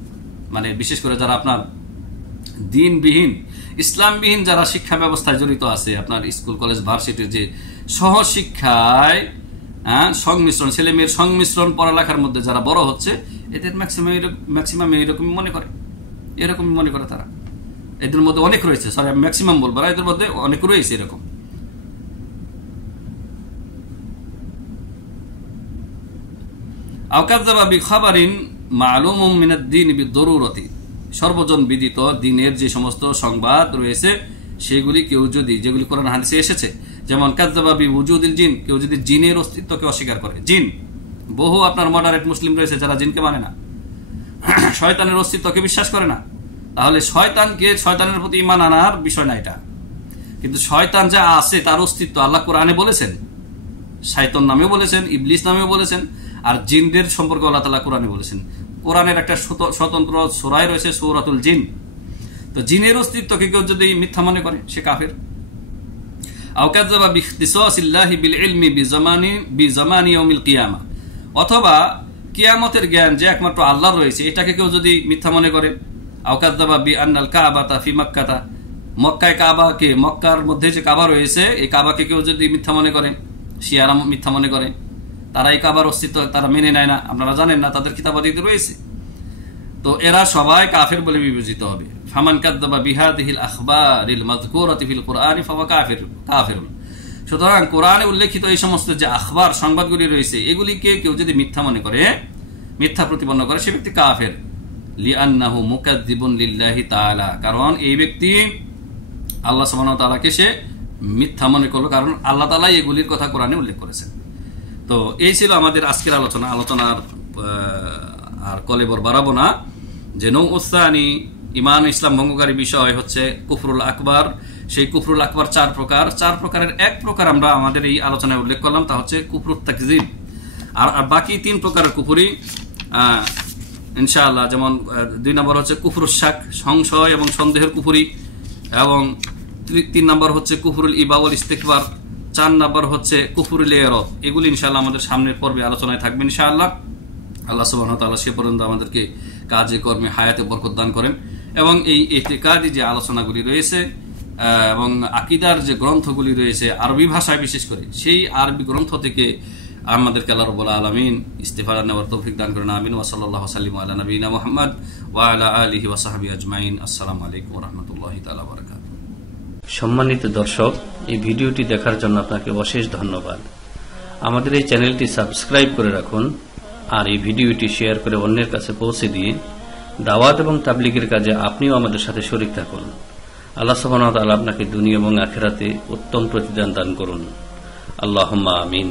মানে বিশেষ করে যারা আপনার দিনবিহীন, ইসলামবিহীন যারা শিক্ষা ব্যবস্থায় জড়িত আছে, আপনার স্কুল কলেজ ভার্সিটির যে সহশিক্ষায় সংমিশ্রণ, ছেলে মেয়ের সংমিশ্রণ পড়ালেখার মধ্যে যারা বড় হচ্ছে, এদের ম্যাক্সিমাম এরকমই মনে করে, এরকমই মনে করে তারা। এদের মধ্যে অনেক রয়েছে, সরি আমি ম্যাক্সিমাম বলবো না, এদের মধ্যে অনেক রয়েছে এরকম। সর্বজন বিদিত দিনের যে সমস্ত সংবাদ রয়েছে সেগুলি কেউ যদি, যেগুলি কোরআন হাদিসে এসেছে, যেমন কাযযাবা বিউজুদিল জিন, কেউ যদি জিনের অস্তিত্বকে অস্বীকার করে। জিন, বহু আপনার মডারেট মুসলিম রয়েছে যারা জিনকে মানে না, শয়তানের অস্তিত্বকে বিশ্বাস করে না। তাহলে শয়তানের প্রতি ঈমান আনার বিষয় না এটা, কিন্তু শয়তান যা আছে তার অস্তিত্ব আল্লাহ কোরআনে বলেছেন, শাইতান নামেও বলেছেন, ইবলিস নামেও বলেছেন, আর জিনদের সম্পর্কে আল্লাহ তাআলা কোরআনে বলেছেন। কোরআনের একটা স্বতন্ত্র সূরা রয়েছে, সূরাতুল জিন। তো জিনের অস্তিত্বকে কেউ যদি মিথ্যা মনে করে সে কাফের। আও কাযযাবা বিইখতিসাসিল্লাহি বিল ইলমি বিজামানি ইয়াউমিল কিয়ামা, অথবা কিয়ামতের জ্ঞান যে একমাত্র আল্লাহর রয়েছে এটাকে কেউ যদি মিথ্যা মনে করে। আও কাযযাবা বিআন্নাল কাবাতা ফি মক্কাতা, মক্কায় কাবাকে, মক্কার মধ্যে যে কাবা রয়েছে এই কাবাকে কেউ যদি মিথ্যা মনে করে, শিয়ারা মিথ্যা মনে করে, তারা এই কাবার অস্তিত্ব তারা মেনে নেয় না, আপনারা জানেন না, তাদের কিতাবাদিতে রয়েছে। তো এরা সবাই কাফের বলে বিবেচিত হবে। ফামান কাযযাবা বিহাদিহিল আখবারিল মাযকুরাতি ফিল কুরআনি ফাহুয়া কাফিরুন। সুতরাং কোরআনে উল্লেখিত এই সমস্ত যে আখবার, সংবাদগুলি রয়েছে, এগুলিকে কেউ যদি মিথ্যা মনে করে, মিথ্যা প্রতিপন্ন করে, সে ব্যক্তি কাফের। লিআন্নাহু মুকাযযিবুন লিল্লাহি তাআলা, কারণ এই ব্যক্তি আল্লাহ সুবহানাহু ওয়া তাআলাকে সে মিথ্যা মনে করলো, কারণ আল্লাহ তাআলা এগুলির কথা কোরআনে উল্লেখ করেছেন। তো এই ছিল আমাদের আজকের আলোচনার আর কলেবর বাড়াবো না। যে নৌসানি ইমান ইসলাম ভঙ্গকারী বিষয় হচ্ছে কুফরুল আকবার। সেই কুফরুল আকবার 4 প্রকার। 4 প্রকারের এক প্রকার আমরা আমাদের এই আলোচনায় উল্লেখ করলাম, তা হচ্ছে কুফরুত তাকযীব। আর বাকি 3 প্রকারের কুফরি ইনশাআল্লাহ, যেমন 2 নম্বর হচ্ছে কুফরুস শাক, সংশয় এবং সন্দেহের কুফরি, এবং 3 নম্বর হচ্ছে কুফরুল ইবা ওয়াল ইস্তিকবার, 4 নম্বর হচ্ছে কুফরুল ইরাদ। এগুলি ইনশাআল্লাহ আমাদের সামনের পর্বে আলোচনায় থাকবে ইনশাআল্লাহ। আল্লাহ সুবহানাহু ওয়া তাআলা সে পর্যন্ত আমাদেরকে কাজে কর্মে হায়াতে বরকত দান করেন, এবং এই ইতিকাদি যে আলোচনাগুলি রয়েছে এবং আকীদার যে গ্রন্থগুলি রয়েছে আরবি ভাষায়, বিশেষ করে সেই আরবি গ্রন্থ থেকে আমাদেরকে আল্লাহ রাব্বুল আলামিন ইস্তিফাদা নেওয়ার তৌফিক দান করেন। আমিন। ওয়া সাল্লাল্লাহু সাল্লিম আলা নবিয়িনা মুহাম্মদ ওয়া আলা আলিহি ওয়া সাহবিহি আজমাইন। আসসালামু আলাইকুম ওয়া রাহমাতুল্লাহি তাআলা ওয়া বারাকাতুহু। সম্মানিত দর্শক, এই ভিডিওটি দেখার জন্য আপনাকে অশেষ ধন্যবাদ। আমাদের এই চ্যানেলটি সাবস্ক্রাইব করে রাখুন, আর এই ভিডিওটি শেয়ার করে অন্যের কাছে পৌঁছে দিয়ে দাওয়াত এবং তাবলীগের কাজে আপনিও আমাদের সাথে শরীক থাকুন। আল্লাহ সুবহানাহু ওয়া তাআলা আপনাকে দুনিয়া এবং আখিরাতে উত্তম প্রতিদান দান করুন। আল্লাহুম্মা আমিন।